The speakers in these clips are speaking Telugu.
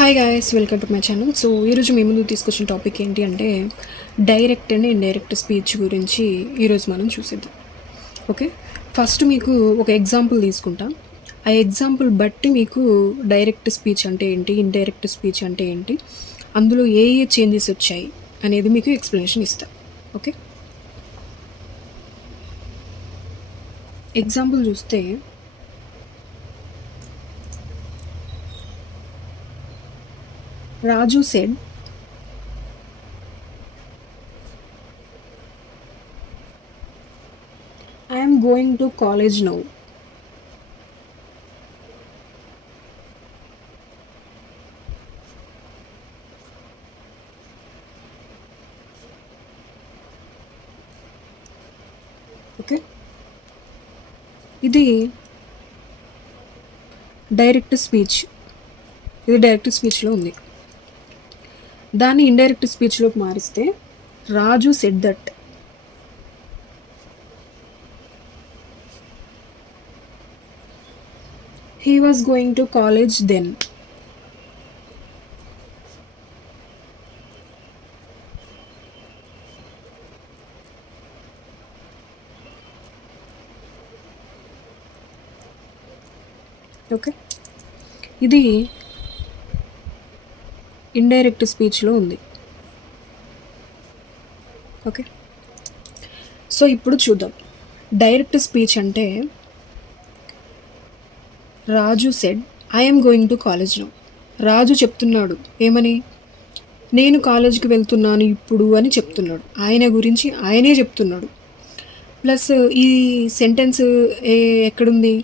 Hi guys, welcome to my channel. So ఈరోజు మీ ముందు తీసుకొచ్చిన టాపిక్ ఏంటి అంటే డైరెక్ట్ అండ్ ఇండైరెక్ట్ స్పీచ్ గురించి ఈరోజు మనం చూసేద్దాం. ఓకే, ఫస్ట్ మీకు ఒక ఎగ్జాంపుల్ తీసుకుంటా. ఆ ఎగ్జాంపుల్ బట్టి మీకు డైరెక్ట్ స్పీచ్ అంటే ఏంటి, ఇండైరెక్ట్ స్పీచ్ అంటే ఏంటి, అందులో ఏ ఏ చేంజెస్ వచ్చాయి అనేది మీకు ఎక్స్ప్లెనేషన్ ఇస్తా. ఓకే, ఎగ్జాంపుల్ చూస్తే Raju said, I am going to college now. Okay, ఇది డైరెక్ట్ స్పీచ్. ఇది డైరెక్ట్ స్పీచ్లో ఉంది. దాన్ని ఇండైరెక్ట్ స్పీచ్లోకి మారిస్తే Raju said that. He was going to college then. Okay, ఇది ఇండైరెక్ట్ స్పీచ్లో ఉంది. ఓకే, సో ఇప్పుడు చూద్దాం. డైరెక్ట్ స్పీచ్ అంటే Raju said I'm going to college now. Raju చెప్తున్నాడు ఏమని, నేను కాలేజ్కి వెళ్తున్నాను ఇప్పుడు అని చెప్తున్నాడు. ఆయన గురించి ఆయనే చెప్తున్నాడు. ప్లస్ ఈ సెంటెన్స్ ఎక్కడుంది,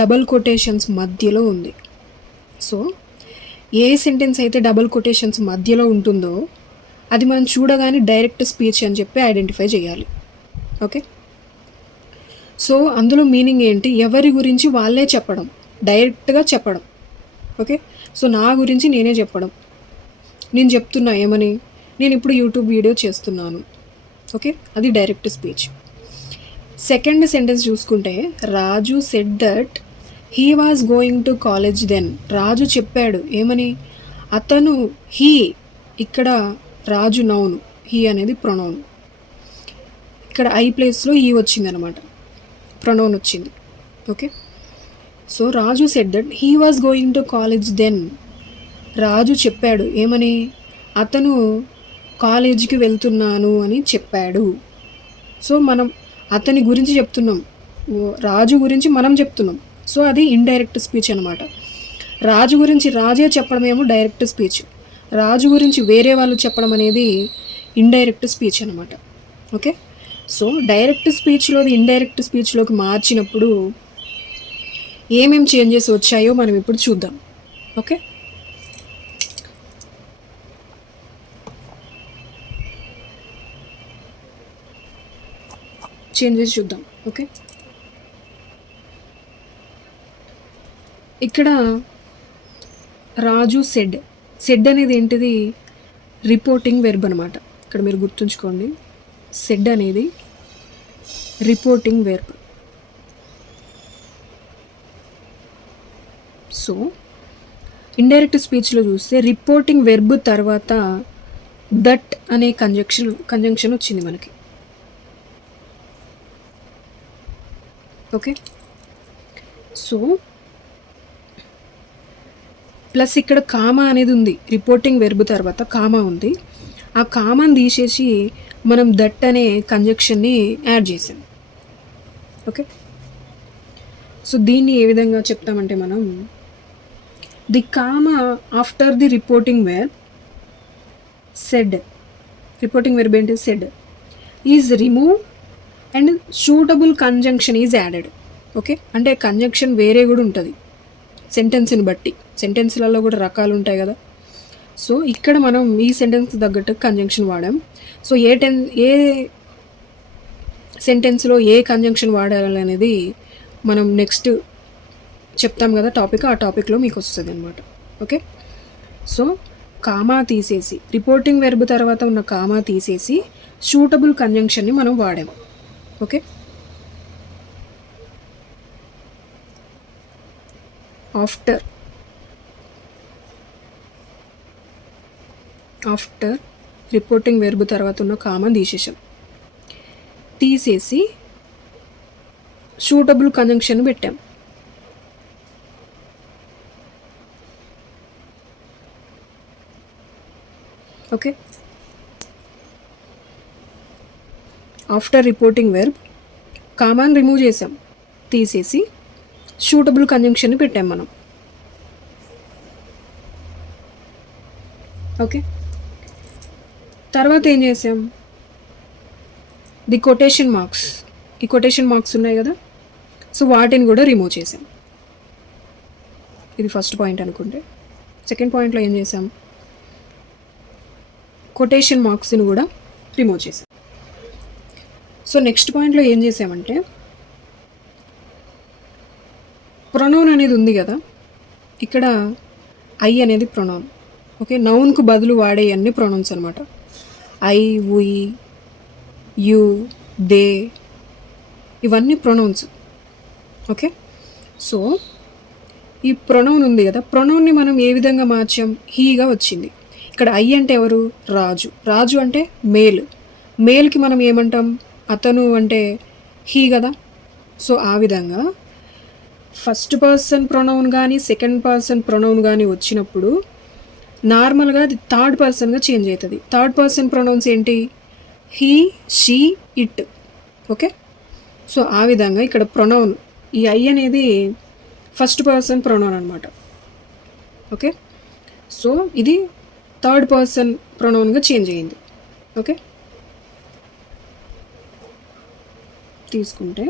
డబల్ కొటేషన్స్ మధ్యలో ఉంది. సో ఏ సెంటెన్స్ అయితే డబుల్ కొటేషన్స్ మధ్యలో ఉంటుందో అది మనం చూడగానే డైరెక్ట్ స్పీచ్ అని చెప్పి ఐడెంటిఫై చేయాలి. ఓకే, సో అందులో మీనింగ్ ఏంటి, ఎవరి గురించి వాళ్ళే చెప్పడం, డైరెక్ట్గా చెప్పడం. ఓకే, సో నా గురించి నేనే చెప్పడం. నేను చెప్తున్నా ఏమని, నేను ఇప్పుడు యూట్యూబ్ వీడియో చేస్తున్నాను. ఓకే, అది డైరెక్ట్ స్పీచ్. సెకండ్ సెంటెన్స్ చూసుకుంటే Raju said that he was going to college then. Raju చెప్పాడు ఏమని, అతను, హీ, ఇక్కడ రాజు నౌను, హీ అనేది ప్రొనౌన్. ఇక్కడ ఐ ప్లేస్లో ఈ వచ్చింది అనమాట, ప్రొనౌన్ వచ్చింది. Okay, so Raju said that he was going to college then. Raju చెప్పాడు ఏమని, అతను కాలేజీకి వెళ్తున్నాను అని చెప్పాడు. సో మనం అతని గురించి చెప్తున్నాం, రాజు గురించి మనం చెప్తున్నాం. సో అది ఇండైరెక్ట్ స్పీచ్ అనమాట. రాజు గురించి రాజే చెప్పడం ఏమో డైరెక్ట్ స్పీచ్, రాజు గురించి వేరే వాళ్ళు చెప్పడం అనేది ఇండైరెక్ట్ స్పీచ్ అనమాట. ఓకే, సో డైరెక్ట్ స్పీచ్లోది ఇండైరెక్ట్ స్పీచ్లోకి మార్చినప్పుడు ఏమేం చేంజెస్ వచ్చాయో మనం ఇప్పుడు చూద్దాం. ఓకే, చేంజెస్ చూద్దాం. ఓకే, ఇక్కడ రాజు సెడ్, సెడ్ అనేది ఏంటిది, రిపోర్టింగ్ వెర్బ్ అనమాట. ఇక్కడ మీరు గుర్తుంచుకోండి, సెడ్ అనేది రిపోర్టింగ్ వెర్బ్. సో ఇండైరెక్ట్ స్పీచ్లో చూస్తే రిపోర్టింగ్ వెర్బ్ తర్వాత దట్ అనే కంజంక్షన్ వచ్చింది మనకి. ఓకే, సో ప్లస్ ఇక్కడ కామా అనేది ఉంది, రిపోర్టింగ్ వెర్బ్ తర్వాత కామా ఉంది. ఆ కామాని తీసేసి మనం దట్ అనే కంజంక్షన్ని యాడ్ చేసాం. ఓకే, సో దీన్ని ఏ విధంగా చెప్తామంటే మనం, the comma after the reporting verb said, reporting verb ఏంటి, said, is remove and suitable conjunction is added. Okay, అంటే కంజంక్షన్ వేరే కూడా ఉంటుంది సెంటెన్స్ని బట్టి, సెంటెన్స్లలో కూడా రకాలు ఉంటాయి కదా. సో ఇక్కడ మనం ఈ సెంటెన్స్ తగ్గట్టు కంజంక్షన్ వాడాం. సో ఏ సెంటెన్స్లో ఏ కంజంక్షన్ వాడాలనేది మనం నెక్స్ట్ చెప్తాం కదా టాపిక్, ఆ టాపిక్లో మీకు వస్తుంది అనమాట. ఓకే, సో కామా తీసేసి, రిపోర్టింగ్ వెర్బ్ తర్వాత ఉన్న కామా తీసేసి సూటబుల్ కంజంక్షన్ని మనం వాడాం. Okay, after after reporting verb తర్వాత ఉన్న కామా తీసేసాం. తీసేసి సూటబుల్ కంజంక్షన్ పెట్టాం. ఓకే, ఆఫ్టర్ రిపోర్టింగ్ వెర్బ్ కామాన్ రిమూవ్ చేసాం, తీసేసి సూటబుల్ కంజంక్షన్ పెట్టాం మనం. ఓకే, తర్వాత ఏం చేసాం, ది కొటేషన్ మార్క్స్, ఈ కొటేషన్ మార్క్స్ ఉన్నాయి కదా, సో వాటిని కూడా రిమూవ్ చేసాం. ఇది ఫస్ట్ పాయింట్ అనుకుంటే. సెకండ్ పాయింట్లో ఏం చేసాం, కొటేషన్ మార్క్స్ని కూడా రిమూవ్ చేసాం. సో నెక్స్ట్ పాయింట్లో ఏం చేసామంటే, ప్రొనౌన్ అనేది ఉంది కదా, ఇక్కడ ఐ అనేది ప్రొనౌన్. ఓకే, నౌన్కు బదులు వాడే అన్ని ప్రొనౌన్స్ అనమాట. ఐ, వి, యు, దే, ఇవన్నీ ప్రొనౌన్స్. ఓకే, సో ఈ ప్రొనౌన్ ఉంది కదా, ప్రొనౌన్ని మనం ఏ విధంగా మార్చాం, హీగా వచ్చింది. ఇక్కడ ఐ అంటే ఎవరు, రాజు. రాజు అంటే మేల్. మేల్కి మనం ఏమంటాం, అతను అంటే హీ కదా. సో ఆ విధంగా ఫస్ట్ పర్సన్ ప్రొనౌన్ కానీ సెకండ్ పర్సన్ ప్రొనౌన్ కానీ వచ్చినప్పుడు నార్మల్గా అది థర్డ్ పర్సన్గా చేంజ్ అవుతుంది. థర్డ్ పర్సన్ ప్రొనౌన్స్ ఏంటి, he, she, it. Okay, so ఆ విధంగా ఇక్కడ ప్రొనౌన్ ఈ ఐ అనేది ఫస్ట్ పర్సన్ ప్రొనౌన్ అనమాట. ఓకే, సో ఇది థర్డ్ పర్సన్ ప్రొనౌన్గా చేంజ్ అయ్యింది. ఓకే, తీసుకుంటే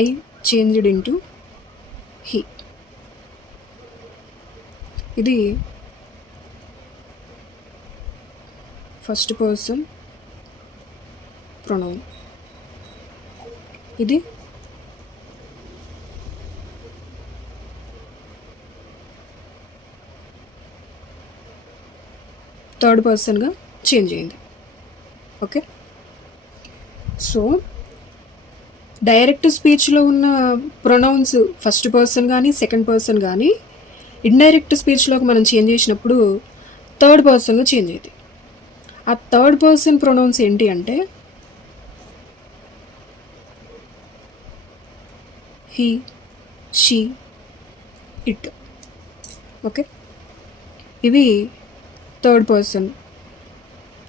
ఐ చేంజ్డ్ ఇంటూ హీ. ఇది ఫస్ట్ పర్సన్ ప్రొనౌన్, ఇది థర్డ్ పర్సన్గా చేంజ్ అయింది. ఓకే, సో డైరెక్ట్ స్పీచ్లో ఉన్న ప్రొనౌన్స్ ఫస్ట్ పర్సన్ కానీ సెకండ్ పర్సన్ కానీ ఇండైరెక్ట్ స్పీచ్లోకి మనం చేంజ్ చేసినప్పుడు థర్డ్ పర్సన్గా చేంజ్ అయింది. ఆ థర్డ్ పర్సన్ ప్రొనౌన్స్ ఏంటి అంటే హీ, షీ, ఇట్. ఓకే, ఇవి third person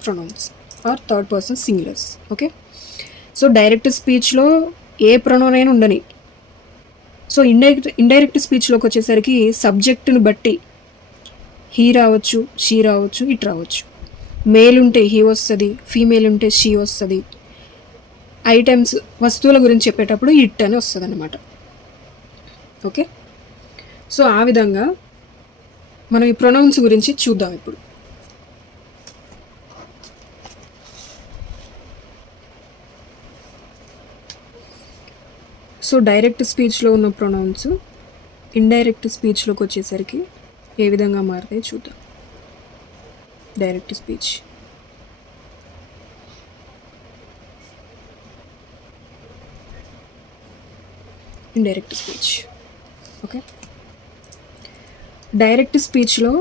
pronouns are third person singulars. Okay, so direct స్పీచ్లో ఏ ప్రొనౌన్ అయినా ఉండని. సో ఇండైరెక్ట్ స్పీచ్లోకి వచ్చేసరికి సబ్జెక్టుని బట్టి హీ రావచ్చు, షీ రావచ్చు, ఇట్ రావచ్చు. మేల్ ఉంటే హీ వస్తుంది, ఫీమేల్ ఉంటే షీ వస్తుంది. ఐటమ్స్, వస్తువుల గురించి చెప్పేటప్పుడు ఇట్ అని వస్తుంది అన్నమాట. ఓకే, సో ఆ విధంగా మనం ఈ ప్రొనౌన్స్ గురించి చూద్దాం ఇప్పుడు. సో డైరెక్ట్ స్పీచ్లో ఉన్న ప్రొనౌన్స్ ఇండైరెక్ట్ స్పీచ్లోకి వచ్చేసరికి ఏ విధంగా మారుతాయి చూద్దాం. Direct speech, indirect speech. Okay, direct స్పీచ్లో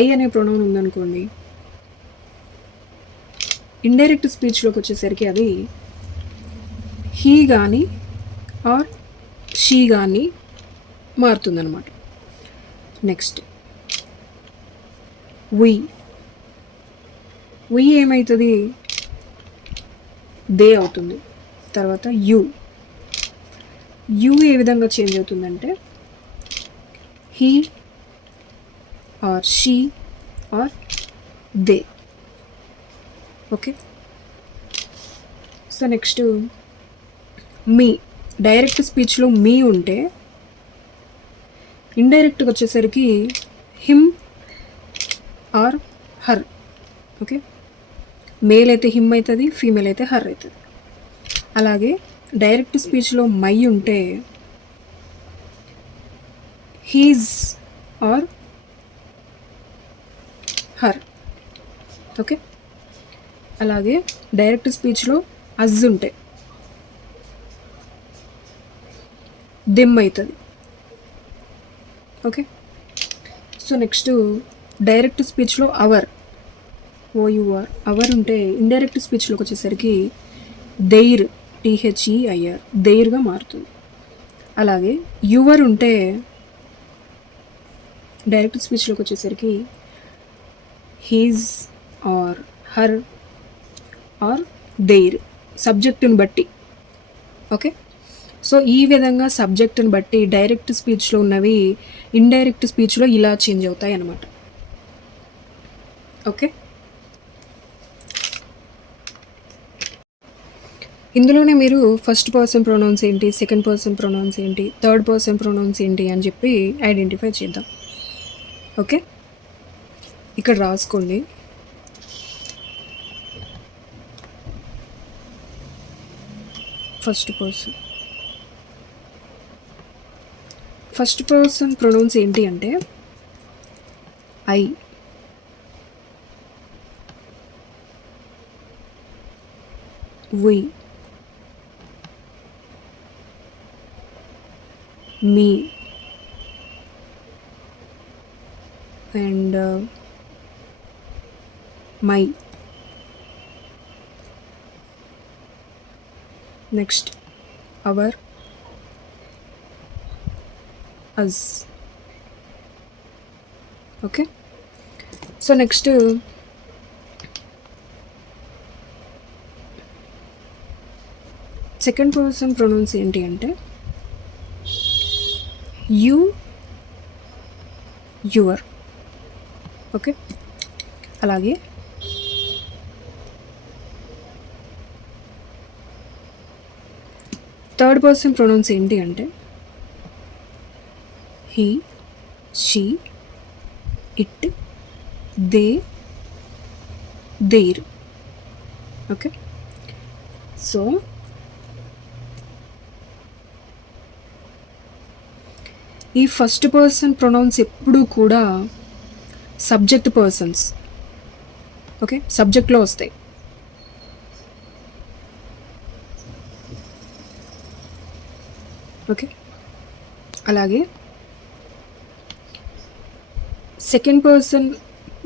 ఐ అనే ప్రొనౌన్ ఉందనుకోండి, ఇండైరెక్ట్ స్పీచ్లోకి వచ్చేసరికి అది హీ కానీ ఆర్ షీ కానీ మారుతుందన్నమాట. నెక్స్ట్ వి ఏమవుతుంది, దే అవుతుంది. తర్వాత యు ఏ విధంగా చేంజ్ అవుతుందంటే he or she or they. Okay, so next me. Direct స్పీచ్లో మీ ఉంటే ఇండైరెక్ట్గా వచ్చేసరికి him or her. Okay, male అయితే హిమ్ అవుతుంది, ఫీమేల్ అయితే హర్ అవుతుంది. అలాగే డైరెక్ట్ స్పీచ్లో మై ఉంటే హీజ్ ఆర్ హర్. ఓకే, అలాగే డైరెక్ట్ స్పీచ్లో అజ్ ఉంటే దిమ్ అవుతుంది. ఓకే. సో నెక్స్ట్ డైరెక్ట్ స్పీచ్లో అవర్, ఓయుఆర్, అవర్ ఉంటే ఇండైరెక్ట్ స్పీచ్లోకి వచ్చేసరికి దెయిర్, టీహెచ్ఈఐఆర్, దెయిర్గా మారుతుంది. అలాగే యువర్ ఉంటే డైరెక్ట్ స్పీచ్లోకి వచ్చేసరికి his or her or their, సబ్జెక్టుని బట్టి. ఓకే. సో ఈ విధంగా సబ్జెక్టుని బట్టి డైరెక్ట్ స్పీచ్లో ఉన్నవి ఇండైరెక్ట్ స్పీచ్లో ఇలా చేంజ్ అవుతాయి అన్నమాట. ఓకే. ఇందులోనే మీరు ఫస్ట్ పర్సన్ ప్రొనౌన్స్ ఏంటి, సెకండ్ పర్సన్ ప్రొనౌన్స్ ఏంటి, థర్డ్ పర్సన్ ప్రొనౌన్స్ ఏంటి అని చెప్పి ఐడెంటిఫై చేద్దాం. ఓకే. ఇక్కడ రాసుకోండి. ఫస్ట్ పర్సన్ ప్రొనౌన్స్ ఏంటి అంటే I, we, me and my. Next our, us. Okay. So next second person pronouns ఏంటి అంటే యూ, యువర్. ఓకే. అలాగే థర్డ్ పర్సన్ ప్రొనౌన్స్ ఏంటి అంటే he, she, it, they, their. Okay. So ఈ ఫస్ట్ పర్సన్ ప్రొనౌన్స్ ఎప్పుడూ కూడా సబ్జెక్ట్ పర్సన్స్, ఓకే, సబ్జెక్ట్లో వస్తాయి. ఓకే. అలాగే సెకండ్ పర్సన్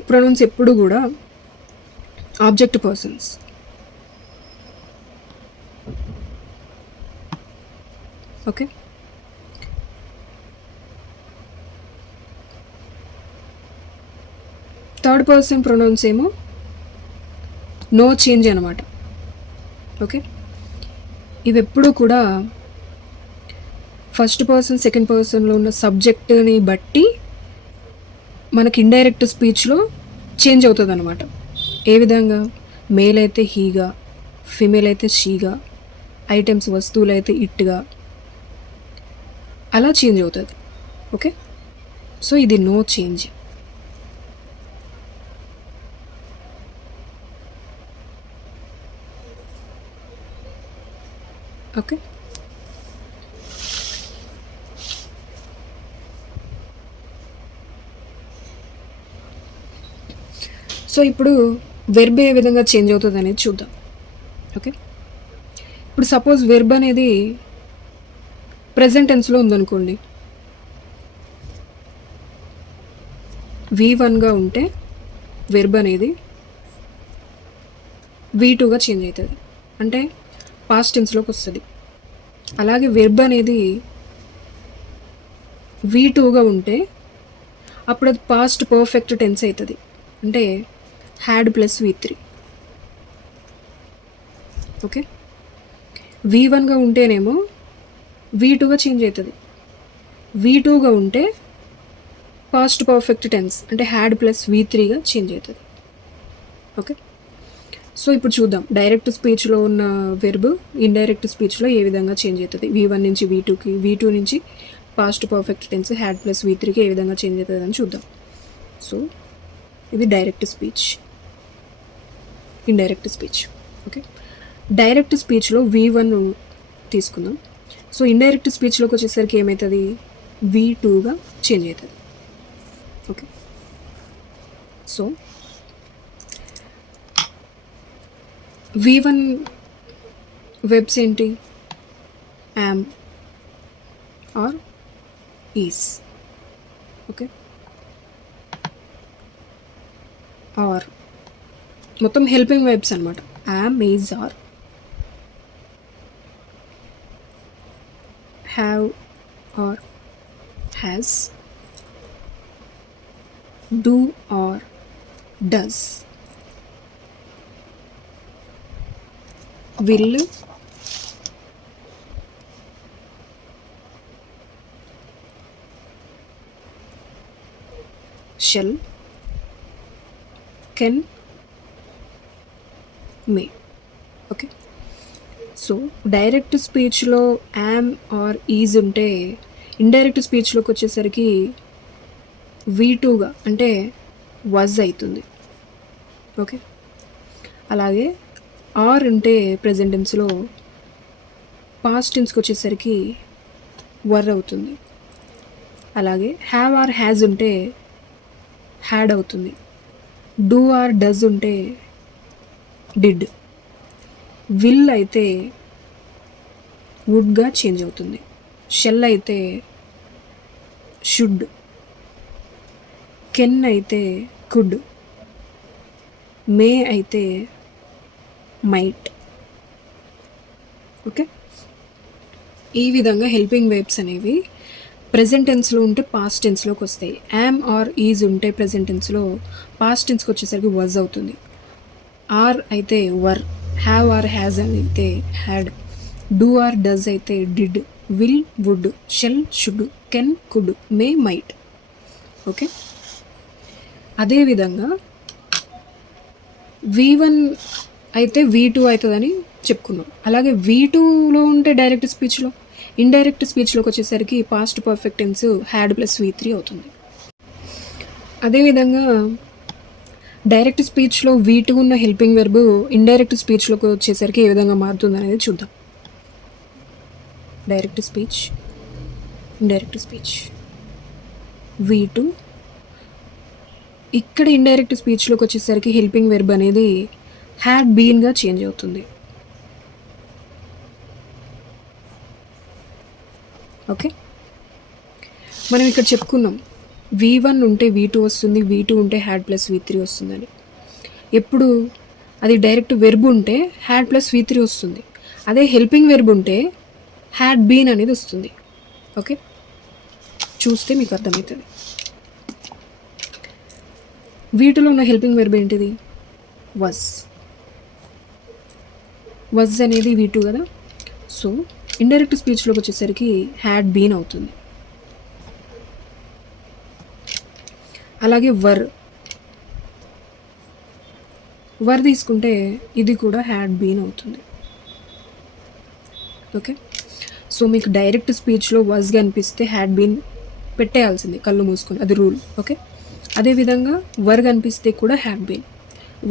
ప్రొనౌన్స్ ఎప్పుడు కూడా object persons. Okay. Third person pronouns ఏమో నో చేంజ్ అనమాట. ఓకే. ఇవి ఎప్పుడు కూడా ఫస్ట్ పర్సన్ సెకండ్ పర్సన్లో ఉన్న సబ్జెక్ట్ని బట్టి మనకి ఇండైరెక్ట్ స్పీచ్లో చేంజ్ అవుతుంది అనమాట. ఏ విధంగా? మేల్ అయితే హీగా, ఫిమేల్ అయితే షీగా, ఐటమ్స్ వస్తువులు అయితే ఇట్గా, అలా చేంజ్ అవుతుంది. ఓకే. సో ఇది నో చేంజ్. ఓకే. సో ఇప్పుడు వెర్బ్ ఏ విధంగా చేంజ్ అవుతుంది అనేది చూద్దాం. ఓకే. ఇప్పుడు సపోజ్ వెర్బ్ అనేది ప్రెజెంట్ టెన్స్లో ఉందనుకోండి, V1గా ఉంటే వెర్బ్ అనేది V2గా చేంజ్ అవుతుంది, అంటే పాస్ట్ టెన్స్లోకి వస్తుంది. అలాగే వెర్బ్ అనేది V2గా ఉంటే అప్పుడు అది పాస్ట్ పర్ఫెక్ట్ టెన్స్ అవుతుంది, అంటే హ్యాడ్ ప్లస్ V3. ఓకే. V1గా ఉంటేనేమో V2గా చేంజ్ అవుతుంది. V2గా ఉంటే పాస్ట్ పర్ఫెక్ట్ టెన్స్, అంటే హ్యాడ్ ప్లస్ V3గా చేంజ్ అవుతుంది. ఓకే. సో ఇప్పుడు చూద్దాం డైరెక్ట్ స్పీచ్లో ఉన్న వెర్బ్ ఇండైరెక్ట్ స్పీచ్లో ఏ విధంగా చేంజ్ అవుతుంది. V1 నుంచి V2కి, V2 నుంచి past perfect tense had plus V3కి ఏ విధంగా చేంజ్ అవుతుంది అని చూద్దాం. సో ఇది direct speech, indirect speech. Okay. Direct స్పీచ్లో V1 తీసుకుందాం. సో ఇండైరెక్ట్ స్పీచ్లోకి వచ్చేసరికి ఏమవుతుంది? V2గా చేంజ్ అవుతుంది. ఓకే. సో V1 వెబ్స్ ఏంటి? Am, or is. Okay, or మొత్తం హెల్పింగ్ వర్బ్స్ అనమాట. Am, is, are. Have or has, do or does, will, shall, can, may. Okay, so direct స్పీచ్లో యామ్ ఆర్ ఈజ్ ఉంటే ఇండైరెక్ట్ స్పీచ్లోకి వచ్చేసరికి V2గా అంటే వాజ్ అవుతుంది. ఓకే, అలాగే ఆర్ ఉంటే ప్రెజెంట్ టెన్స్లో పాస్ట్ టెన్స్కి వచ్చేసరికి వర్ అవుతుంది. అలాగే హ్యావ్ ఆర్ హ్యాజ్ ఉంటే హ్యాడ్ అవుతుంది. డూ ఆర్ డస్ ఉంటే డిడ్. విల్ అయితే వుడ్గా చేంజ్ అవుతుంది. షెల్ అయితే షుడ్. కెన్ అయితే కుడ్. మే అయితే మైట్. ఓకే, ఈ విధంగా హెల్పింగ్ వర్బ్స్ అనేవి ప్రెజెంట్ టెన్స్లో ఉంటే పాస్ట్ టెన్స్లోకి వస్తాయి. యామ్ ఆర్ ఈజ్ ఉంటే ప్రెజెంట్ టెన్స్లో పాస్ట్ టెన్స్కి వచ్చేసరికి వాజ్ అవుతుంది. ఆర్ అయితే వర్. హ్యావ్ ఆర్ హ్యాజ్ అయితే హ్యాడ్. డూ ఆర్ డస్ అయితే did. Will would. Shall should. Can could. May might. Okay, అదేవిధంగా V1 అయితే V2 అవుతుందని చెప్పుకున్నాం. అలాగే V2లో ఉంటే డైరెక్ట్ స్పీచ్లో, ఇండైరెక్ట్ స్పీచ్లోకి వచ్చేసరికి past perfect tense had plus V3 అవుతుంది. అదేవిధంగా డైరెక్ట్ స్పీచ్లో V2 ఉన్న హెల్పింగ్ వెర్బ్ ఇండైరెక్ట్ స్పీచ్లోకి వచ్చేసరికి ఏ విధంగా మారుతుంది అనేది చూద్దాం. Direct speech, indirect speech, V2. ఇక్కడ ఇండైరెక్ట్ స్పీచ్లోకి వచ్చేసరికి హెల్పింగ్ వెర్బ్ అనేది హ్యాడ్ బీన్గా చేంజ్ అవుతుంది. ఓకే, మనం ఇక్కడ చెప్పుకున్నాం V1 ఉంటే V2 వస్తుంది, V2 ఉంటే హ్యాడ్ ప్లస్ V3 వస్తుందని. ఎప్పుడు అది డైరెక్ట్ వెర్బ్ ఉంటే హ్యాడ్ ప్లస్ V3 వస్తుంది. అదే హెల్పింగ్ వెర్బ్ ఉంటే హ్యాడ్ బీన్ అనేది వస్తుంది. ఓకే, చూస్తే మీకు అర్థమవుతుంది. V2లో ఉన్న హెల్పింగ్ వెర్బ్ ఏంటిది? వజ్. వజ్ అనేది V2 కదా. సో ఇండైరెక్ట్ స్పీచ్లోకి వచ్చేసరికి హ్యాడ్ బీన్ అవుతుంది. అలాగే వర్ తీసుకుంటే ఇది కూడా హ్యాడ్ బీన్ అవుతుంది. ఓకే, సో మీకు డైరెక్ట్ స్పీచ్లో వజ్ కనిపిస్తే హ్యాడ్ బీన్ పెట్టేయాల్సింది కళ్ళు మూసుకొని, అది రూల్. ఓకే, అదేవిధంగా వర్ కనిపిస్తే కూడా had been.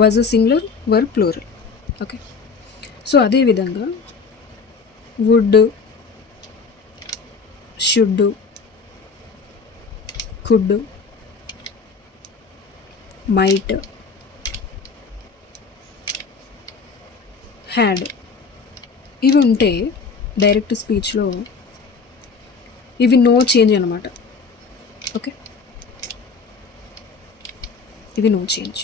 Was singular, were plural. Okay, so అదేవిధంగా would, should, could, might, had ఇవి ఉంటే డైరెక్ట్ స్పీచ్లో ఇవి నో చేంజ్ అనమాట. ఓకే, ఇవి no change.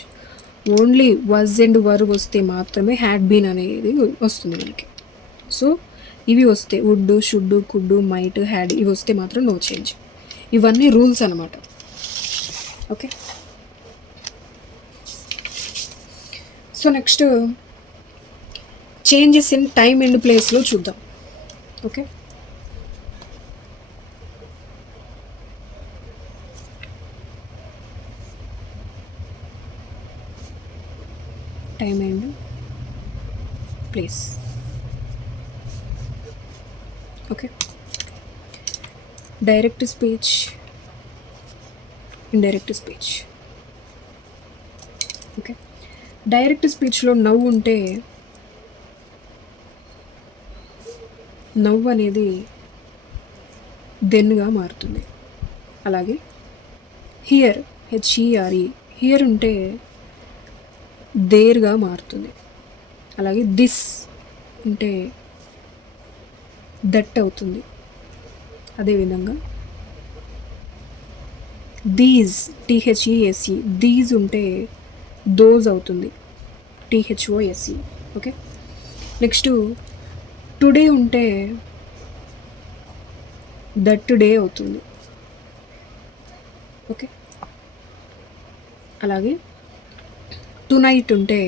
Only was and were వస్తే మాత్రమే హ్యాడ్ బీన్ అనేది వస్తుంది మనకి. సో ఇవి వస్తే would, should, could, might, had ఇవి వస్తే మాత్రం నో చేంజ్. ఇవన్నీ రూల్స్ అనమాట. Okay, so next changes in time and ప్లేస్లో చూద్దాం. Okay, time and place. Okay, direct speech, indirect speech. Okay, direct స్పీచ్లో నవ్వు ఉంటే నవ్వు అనేది దెన్గా మారుతుంది. అలాగే హియర్, HERE, హియర్ ఉంటే దేర్గా మారుతుంది. అలాగే దిస్ ఉంటే దట్ అవుతుంది. అదేవిధంగా దీస్, టీహెచ్ఈఎస్ఈ, దీస్ ఉంటే దోస్ అవుతుంది, టీహెచ్ఓఎస్ఈ. ఓకే. నెక్స్ట్ టుడే ఉంటే దట్ డే అవుతుంది. ఓకే. అలాగే టు నైట్ ఉంటే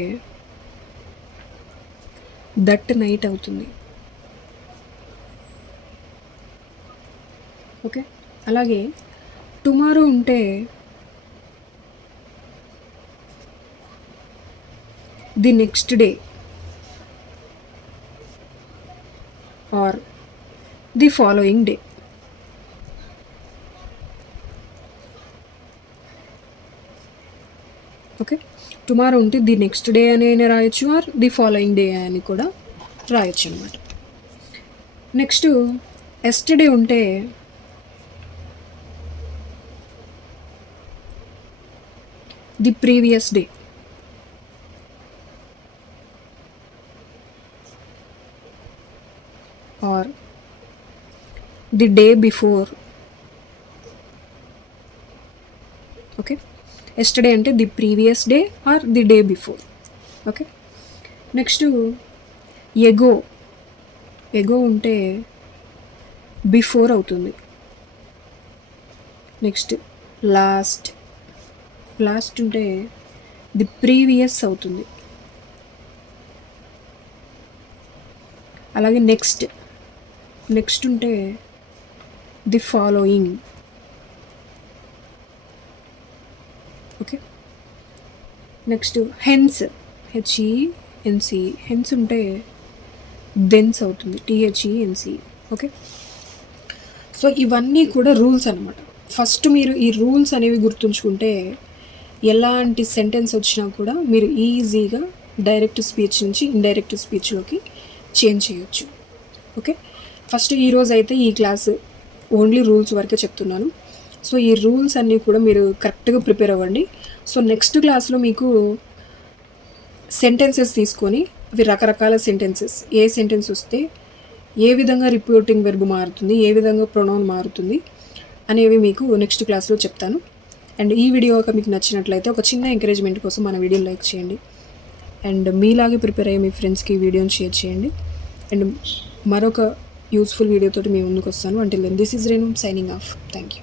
దట్ నైట్ అవుతుంది. ఓకే. అలాగే టుమారో ఉంటే the next day or the following day. Okay. Tomorrow ఉంటే ది నెక్స్ట్ డే అని అయినా రాయొచ్చు, ఆర్ ది ఫాలోయింగ్ డే అని కూడా రాయొచ్చు అనమాట. నెక్స్ట్ ఎస్టర్డే ఉంటే the previous day, or the day before. Okay. Yesterday అంటే the previous day or the day before. Okay. Next ago, ago ఉంటే బిఫోర్ అవుతుంది. నెక్స్ట్ లాస్ట్, లాస్ట్ ఉంటే ది ప్రీవియస్ అవుతుంది. అలాగే నెక్స్ట్, నెక్స్ట్ ఉంటే the following. Okay. Next hence, H E N C, hence ఉంటే దెన్స్ అవుతుంది, టీహెచ్ఈఎన్సి. ఓకే. సో ఇవన్నీ కూడా రూల్స్ అనమాట. ఫస్ట్ మీరు ఈ రూల్స్ అనేవి గుర్తుంచుకుంటే ఎలాంటి సెంటెన్స్ వచ్చినా కూడా మీరు ఈజీగా డైరెక్ట్ స్పీచ్ నుంచి ఇండైరెక్ట్ స్పీచ్లోకి చేంజ్ చేయొచ్చు. ఓకే. ఫస్ట్ ఈరోజు అయితే ఈ క్లాస్ ఓన్లీ రూల్స్ వరకే చెప్తున్నాను. సో ఈ రూల్స్ అన్నీ కూడా మీరు కరెక్ట్గా ప్రిపేర్ అవ్వండి. సో నెక్స్ట్ క్లాస్లో మీకు సెంటెన్సెస్ తీసుకొని అవి రకరకాల సెంటెన్సెస్, ఏ సెంటెన్స్ వస్తే ఏ విధంగా రిపోర్టింగ్ వెర్బ్ మారుతుంది, ఏ విధంగా ప్రొనౌన్ మారుతుంది అనేవి మీకు నెక్స్ట్ క్లాస్లో చెప్తాను. అండ్ ఈ వీడియో మీకు నచ్చినట్లయితే ఒక చిన్న ఎంకరేజ్మెంట్ కోసం మన వీడియోని లైక్ చేయండి. అండ్ మీలాగే ప్రిపేర్ అయ్యే మీ ఫ్రెండ్స్కి ఈ వీడియోని షేర్ చేయండి. అండ్ మరొక యూస్ఫుల్ వీడియోతో మీ ముందుకు వస్తాను. Until then this is Renu signing off. Thank you.